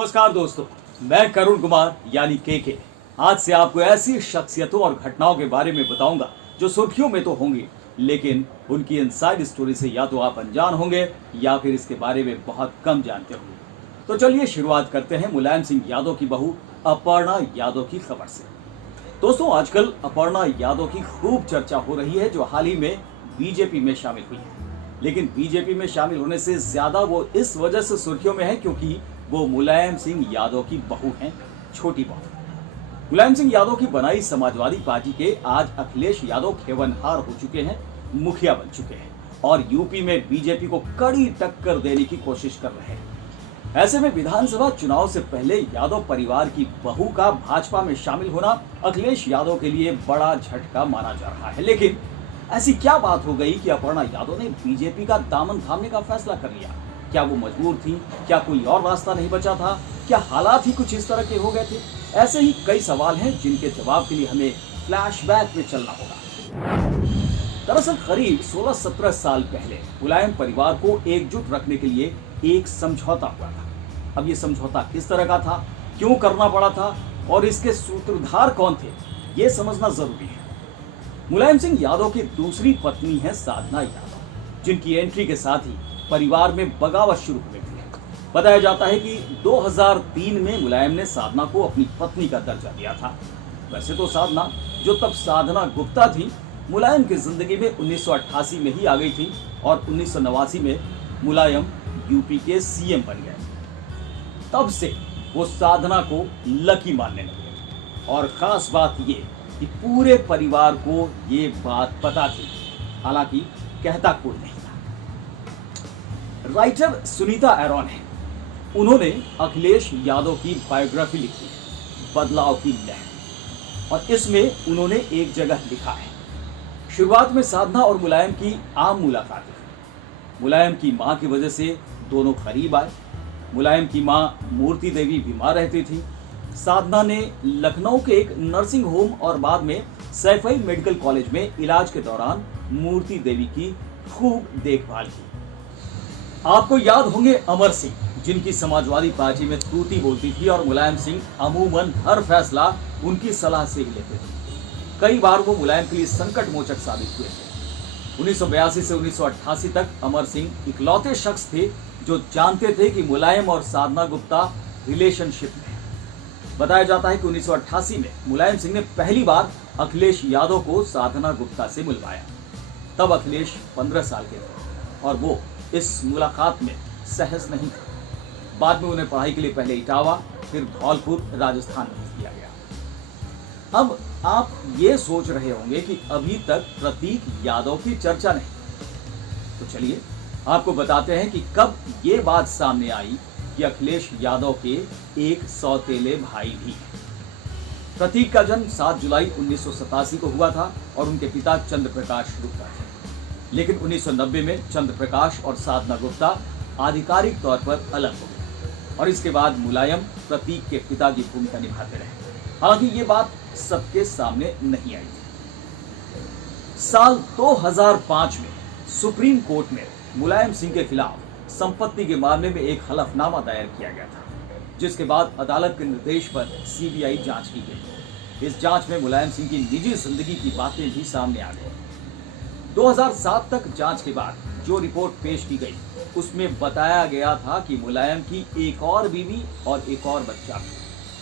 नमस्कार दोस्तों, मैं करुण कुमार यानी के। आज से आपको ऐसी शख्सियतों और घटनाओं के बारे में बताऊंगा जो सुर्खियों में तो होंगी, लेकिन उनकी इनसाइड स्टोरी से या तो आप अनजान होंगे या फिर इसके बारे में बहुत कम जानते होंगे। तो चलिए शुरुआत करते हैं मुलायम सिंह यादव की बहू अपर्णा यादव की खबर से। दोस्तों, आजकल अपर्णा यादव की खूब चर्चा हो रही है, जो हाल ही में बीजेपी में शामिल हुई है। लेकिन बीजेपी में शामिल होने से ज्यादा वो इस वजह से सुर्खियों में है क्योंकि वो मुलायम सिंह यादव की बहू हैं, छोटी बहू। मुलायम सिंह यादव की बनाई समाजवादी पार्टी के आज अखिलेश यादव खेवनहार हो चुके हैं, मुखिया बन चुके हैं और यूपी में बीजेपी को कड़ी टक्कर देने की कोशिश कर रहे हैं। ऐसे में विधानसभा चुनाव से पहले यादव परिवार की बहू का भाजपा में शामिल होना अखिलेश यादव के लिए बड़ा झटका माना जा रहा है। लेकिन ऐसी क्या बात हो गई कि अपर्णा यादव ने बीजेपी का दामन थामने का फैसला कर लिया? क्या वो मजबूर थी? क्या कोई और रास्ता नहीं बचा था? क्या हालात ही कुछ इस तरह के हो गए थे? ऐसे ही कई सवाल हैं जिनके जवाब के लिए हमें फ्लैशबैक में चलना होगा। दरअसल करीब 16-17 साल पहले मुलायम परिवार को एकजुट रखने के लिए एक समझौता हुआ था। अब ये समझौता किस तरह का था, क्यों करना पड़ा था और इसके सूत्रधार कौन थे, ये समझना जरूरी है। मुलायम सिंह यादव की दूसरी पत्नी है साधना यादव, जिनकी एंट्री के साथ ही परिवार में बगावत शुरू हो गई थी। बताया जाता है कि 2003 में मुलायम ने साधना को अपनी पत्नी का दर्जा दिया था। वैसे तो साधना, जो तब साधना गुप्ता थी, मुलायम की जिंदगी में 1988 में ही आ गई थी और 1989 में मुलायम यूपी के सीएम बन गए। तब से वो साधना को लकी मानने लगे और खास बात ये कि पूरे परिवार को ये बात पता थी, हालांकि कहता कोई नहीं था। राइटर सुनीता एरॉन है, उन्होंने अखिलेश यादव की बायोग्राफी लिखी, बदलाव की लहर, और इसमें उन्होंने एक जगह लिखा है, शुरुआत में साधना और मुलायम की आम मुलाकात हुई। मुलायम की मां की वजह से दोनों करीब आए। मुलायम की मां मूर्ति देवी बीमार रहती थी। साधना ने लखनऊ के एक नर्सिंग होम और बाद में सैफई मेडिकल कॉलेज में इलाज के दौरान मूर्ति देवी की खूब देखभाल की। आपको याद होंगे अमर सिंह, जिनकी समाजवादी पार्टी में तूती बोलती थी और मुलायम सिंह अमूमन हर फैसला उनकी सलाह से ही लेते थे। कई बार वो मुलायम के लिए संकट मोचक साबित हुए थे। 1982 से 1988 तक अमर सिंह इकलौते शख्स थे जो जानते थे कि मुलायम और साधना गुप्ता रिलेशनशिप में। बताया जाता है कि 1988 में मुलायम सिंह ने पहली बार अखिलेश यादव को साधना गुप्ता से मिलवाया। तब अखिलेश 15 साल के थे और वो इस मुलाकात में सहज नहीं थे। बाद में उन्हें पढ़ाई के लिए पहले इटावा, फिर धौलपुर, राजस्थान भेज दिया गया। अब आप ये सोच रहे होंगे कि अभी तक प्रतीक यादव की चर्चा नहीं। तो चलिए आपको बताते हैं कि कब ये बात सामने आई कि अखिलेश यादव के एक सौतेले भाई भी हैं। प्रतीक का जन्म 7 जुलाई 1987 को हुआ था और उनके पिता चंद्र प्रकाश गुप्ता थे। लेकिन 1990 में चंद्र प्रकाश और साधना गुप्ता आधिकारिक तौर पर अलग हो गए और इसके बाद मुलायम प्रतीक के पिता की भूमिका निभाते रहे। हालांकि ये बात सबके सामने नहीं आई थी। साल 2005 में सुप्रीम कोर्ट में मुलायम सिंह के खिलाफ संपत्ति के मामले में एक हलफनामा दायर किया गया था, जिसके बाद अदालत के निर्देश पर सीबीआई जांच की गई। इस जांच में मुलायम सिंह की निजी जिंदगी की बातें भी सामने आ गई। 2007 तक जांच के बाद जो रिपोर्ट पेश की गई, उसमें बताया गया था कि मुलायम की एक और बीवी और एक और बच्चा भी,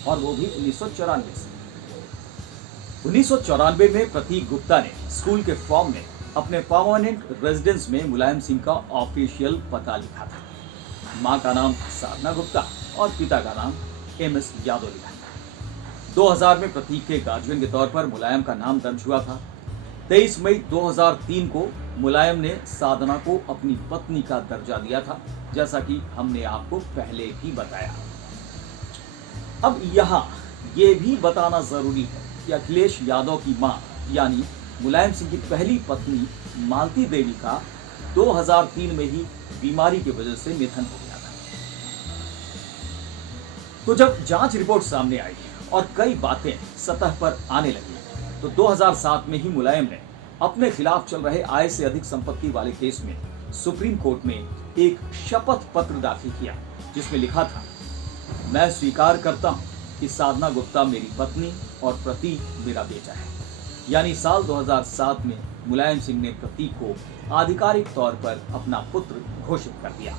और वो भी 1994 से। 1994 में प्रतीक गुप्ता ने स्कूल के फॉर्म में अपने परमानेंट रेजिडेंस में मुलायम सिंह का ऑफिशियल पता लिखा था। मां का नाम साधना गुप्ता और पिता का नाम MS यादव लिखा था। 2000 में प्रतीक के गार्जियन के तौर पर मुलायम का नाम दर्ज हुआ था। 23 मई 2003 को मुलायम ने साधना को अपनी पत्नी का दर्जा दिया था, जैसा कि हमने आपको पहले भी बताया। अब यहाँ ये भी बताना जरूरी है कि अखिलेश यादव की मां यानी मुलायम सिंह की पहली पत्नी मालती देवी का 2003 में ही बीमारी की वजह से निधन हो गया था। तो जब जांच रिपोर्ट सामने आई और कई बातें सतह पर आने लगी, तो 2007 में ही मुलायम ने अपने खिलाफ चल रहे आय से अधिक संपत्ति वाले केस में सुप्रीम कोर्ट में एक शपथ पत्र दाखिल किया, जिसमें लिखा था मैं स्वीकार करता हूं कि साधना गुप्ता मेरी पत्नी और प्रतीक मेरा बेटा है। यानी साल 2007 में मुलायम सिंह ने प्रतीक को आधिकारिक तौर पर अपना पुत्र घोषित कर दिया।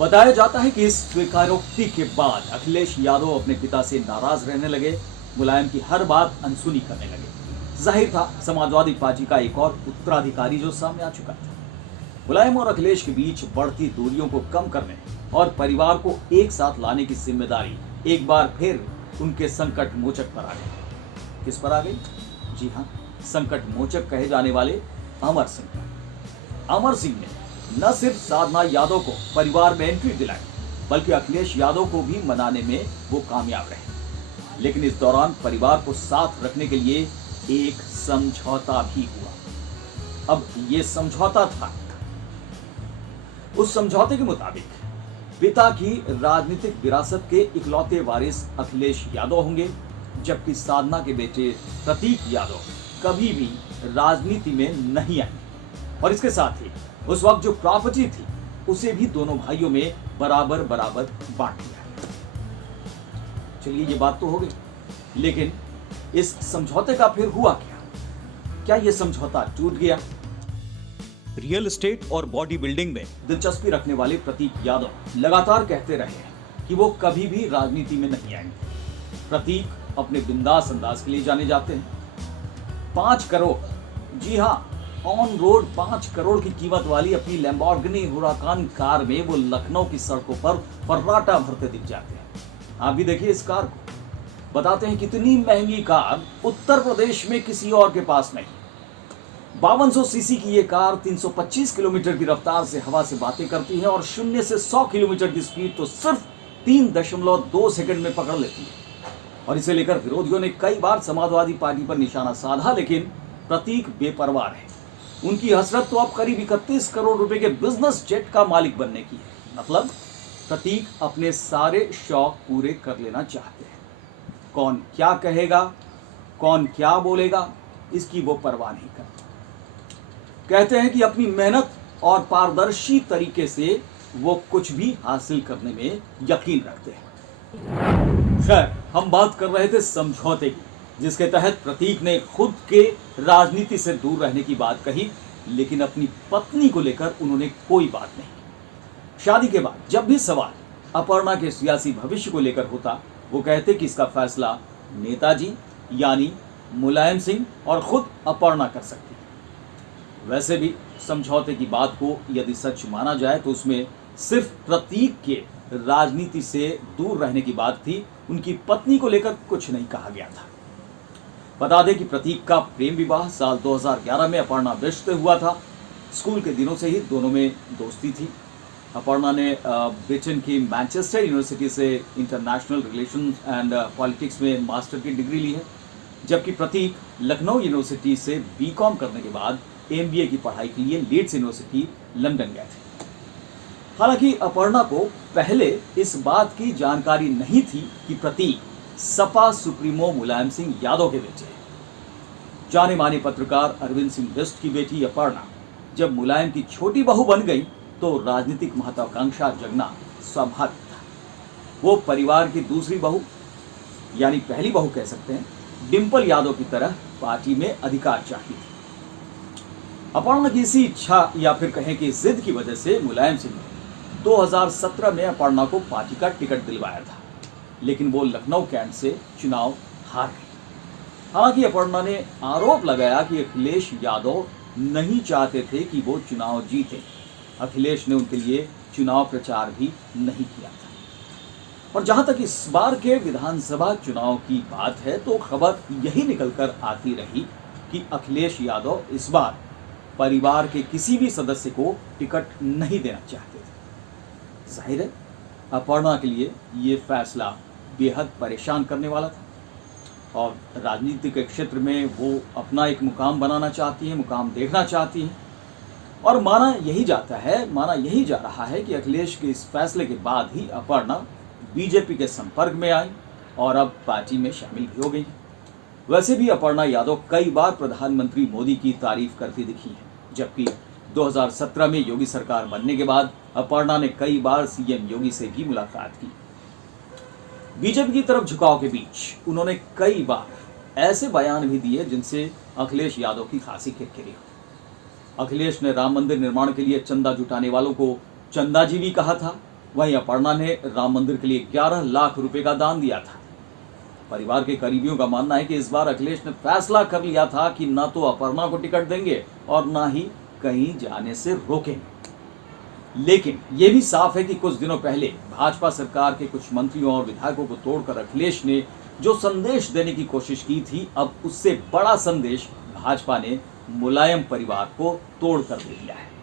बताया जाता है कि इस स्वीकारोक्ति के बाद अखिलेश यादव अपने पिता से नाराज रहने लगे, मुलायम की हर बात अनसुनी करने लगे। जाहिर था समाजवादी पार्टी का एक और उत्तराधिकारी जो सामने आ चुका था। मुलायम और अखिलेश के बीच बढ़ती दूरियों को कम करने और परिवार को एक साथ लाने की जिम्मेदारी एक बार फिर उनके संकट मोचक पर आ गई। किस पर आ गई? जी हाँ, संकट मोचक कहे जाने वाले अमर सिंह पर। अमर सिंह ने न सिर्फ साधना यादव को परिवार में एंट्री दिलाई, बल्कि अखिलेश यादव को भी मनाने में वो कामयाब रहे। लेकिन इस दौरान परिवार को साथ रखने के लिए एक समझौता भी हुआ। अब ये समझौता था, उस समझौते के मुताबिक पिता की राजनीतिक विरासत के इकलौते वारिस अखिलेश यादव होंगे, जबकि साधना के बेटे प्रतीक यादव कभी भी राजनीति में नहीं आएंगे। और इसके साथ ही उस वक्त जो प्रॉपर्टी थी उसे भी दोनों भाइयों में बराबर बराबर बांट दिया। चलिए ये बात तो हो गई, लेकिन इस समझौते का फिर हुआ क्या? क्या यह समझौता टूट गया? रियल एस्टेट और बॉडी बिल्डिंग में दिलचस्पी रखने वाले प्रतीक यादव लगातार कहते रहे हैं कि वो कभी भी राजनीति में नहीं आएंगे। प्रतीक अपने बिंदास अंदाज के लिए जाने जाते हैं। 5 करोड़, जी हाँ, ऑन रोड 5 करोड़ की कीमत वाली अपनी लैम्बोर्गिनी हुराकान कार में वो लखनऊ की सड़कों पर फर्राटा भरते दिख जाते हैं। आप भी देखिए इस कार को। बताते हैं कितनी महंगी कार उत्तर प्रदेश में किसी और के पास नहीं। 5200 सीसी की ये कार 325 किलोमीटर की रफ्तार से हवा से बातें करती है और 0 से 100 किलोमीटर की स्पीड तो सिर्फ 3.2 सेकंड में पकड़ लेती है। और इसे लेकर विरोधियों ने कई बार समाजवादी पार्टी पर निशाना साधा, लेकिन प्रतीक बेपरवाह है। उनकी हसरत तो अब करीब 31 करोड़ रुपए के बिजनेस जेट का मालिक बनने की है। मतलब प्रतीक अपने सारे शौक पूरे कर लेना चाहते हैं। कौन क्या कहेगा, कौन क्या बोलेगा, इसकी वो परवाह नहीं करते। कहते हैं कि अपनी मेहनत और पारदर्शी तरीके से वो कुछ भी हासिल करने में यकीन रखते हैं। खैर, हम बात कर रहे थे समझौते की, जिसके तहत प्रतीक ने खुद के राजनीति से दूर रहने की बात कही, लेकिन अपनी पत्नी को लेकर उन्होंने कोई बात नहीं। शादी के बाद जब भी सवाल अपर्णा के सियासी भविष्य को लेकर होता, वो कहते कि इसका फैसला नेताजी यानी मुलायम सिंह और खुद अपर्णा कर सकती है। वैसे भी समझौते की बात को यदि सच माना जाए तो उसमें सिर्फ प्रतीक के राजनीति से दूर रहने की बात थी, उनकी पत्नी को लेकर कुछ नहीं कहा गया था। बता दें कि प्रतीक का प्रेम विवाह साल 2011 में अपर्णा विष्ट से हुआ था। स्कूल के दिनों से ही दोनों में दोस्ती थी। अपर्णा ने ब्रिटेन की मैनचेस्टर यूनिवर्सिटी से इंटरनेशनल रिलेशंस एंड पॉलिटिक्स में मास्टर की डिग्री ली है, जबकि प्रतीक लखनऊ यूनिवर्सिटी से बीकॉम करने के बाद एमबीए की पढ़ाई के लिए लीड्स यूनिवर्सिटी लंदन गए थे। हालांकि अपर्णा को पहले इस बात की जानकारी नहीं थी कि प्रतीक सपा सुप्रीमो मुलायम सिंह यादव के बेटे हैं। जाने माने पत्रकार अरविंद सिंह बिष्ट की बेटी अपर्णा जब मुलायम की छोटी बहू बन गई तो राजनीतिक महत्वाकांक्षा जगना स्वाभाविक था। वो परिवार की दूसरी बहू यानी पहली बहू कह सकते हैं, डिंपल यादव की तरह पार्टी में अधिकार चाहती थी। अपर्णा की इसी इच्छा या फिर कहें कि जिद की वजह से मुलायम सिंह ने 2017 में अपर्णा को पार्टी का टिकट दिलवाया था, लेकिन वो लखनऊ कैंट से चुनाव हार गई। हालांकि अपर्णा ने आरोप लगाया कि अखिलेश यादव नहीं चाहते थे कि वो चुनाव जीते। अखिलेश ने उनके लिए चुनाव प्रचार भी नहीं किया था। और जहां तक इस बार के विधानसभा चुनाव की बात है तो खबर यही निकलकर आती रही कि अखिलेश यादव इस बार परिवार के किसी भी सदस्य को टिकट नहीं देना चाहते थे। जाहिर है अपर्णा के लिए ये फैसला बेहद परेशान करने वाला था और राजनीति के क्षेत्र में वो अपना एक मुकाम बनाना चाहती हैं, मुकाम देखना चाहती हैं। और माना यही जा रहा है कि अखिलेश के इस फैसले के बाद ही अपर्णा बीजेपी के संपर्क में आई और अब पार्टी में शामिल भी हो गई। वैसे भी अपर्णा यादव कई बार प्रधानमंत्री मोदी की तारीफ करती दिखी है, जबकि 2017 में योगी सरकार बनने के बाद अपर्णा ने कई बार सीएम योगी से भी मुलाकात की। बीजेपी की तरफ झुकाव के बीच उन्होंने कई बार ऐसे बयान भी दिए जिनसे अखिलेश यादव की खासी किरकिरी हो। अखिलेश ने राम मंदिर निर्माण के लिए चंदा जुटाने वालों को चंदाजी भी कहा था। वहीं अपर्णा ने राम मंदिर के लिए 11 लाख रुपए का दान दिया था। परिवार के करीबियों का मानना है कि इस बार अखिलेश ने फैसला कर लिया था कि न तो अपर्णा को टिकट देंगे और न ही कहीं जाने से रोकेंगे। लेकिन यह भी साफ है कि कुछ दिनों पहले भाजपा सरकार के कुछ मंत्रियों और विधायकों को तोड़कर अखिलेश ने जो संदेश देने की कोशिश की थी, अब उससे बड़ा संदेश भाजपा ने मुलायम परिवार को तोड़कर दे दिया है।